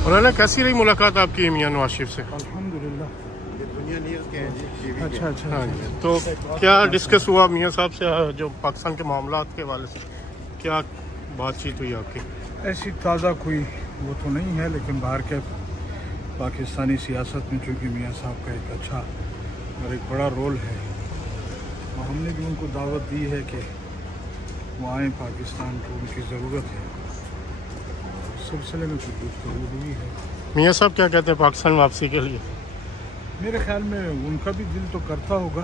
मौलाना कैसी रही मुलाकात आपकी मियां नवाज शरीफ से? अल्हम्दुलिल्लाह। अच्छा अच्छा। हाँ जी, तो क्या डिस्कस हुआ मियां साहब से जो पाकिस्तान के मामलात के हवाले से क्या बातचीत हुई आपकी? ऐसी ताज़ा कोई वो तो नहीं है, लेकिन बाहर के पाकिस्तानी सियासत में चूँकि मियां साहब का एक अच्छा और एक बड़ा रोल है, और हमने भी उनको दावत दी है कि वो आए पाकिस्तान को, उनकी ज़रूरत है। इस सिलसिले में कुछ गुफ्तगू हुई है। मियां साहब क्या कहते हैं पाकिस्तान वापसी के लिए? मेरे ख्याल में उनका भी दिल तो करता होगा,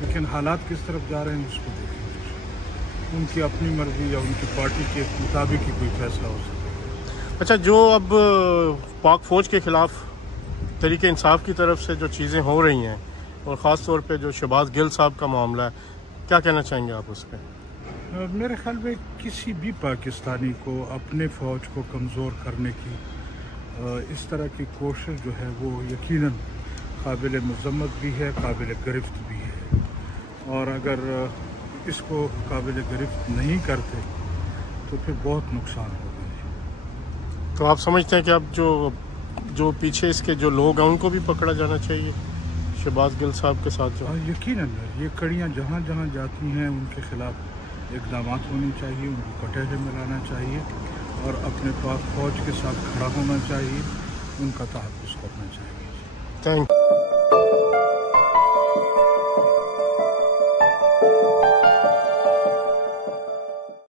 लेकिन हालात किस तरफ जा रहे हैं उसको देखेंगे। उनकी अपनी मर्जी या उनकी पार्टी के मुताबिक ही कोई फैसला हो सकता है। अच्छा, जो अब पाक फ़ौज के ख़िलाफ़ तहरीक इंसाफ की तरफ से जो चीज़ें हो रही हैं, और ख़ास तौर पे जो शहबाज गिल साहब का मामला है, क्या कहना चाहेंगे आप उस पर? मेरे ख्याल में किसी भी पाकिस्तानी को अपने फ़ौज को कमज़ोर करने की इस तरह की कोशिश जो है वो यकीनन काबिल मज़म्मत भी है, काबिल गिरफ्त भी है। और अगर इसको काबिल गिरफ्त नहीं करते तो फिर बहुत नुकसान होगा। तो आप समझते हैं कि अब जो पीछे इसके जो लोग हैं उनको भी पकड़ा जाना चाहिए शहबाज गिल साहब के साथ? जो यकीनन ये कड़ियाँ जहाँ जहाँ जाती हैं उनके ख़िलाफ़ इक़दामात होनी चाहिए, उनको कटहरे मिलाना चाहिए और अपने पाक फ़ौज के साथ खड़ा होना चाहिए, उनका तहफ़्फ़ुज़ करना चाहिए। थैंक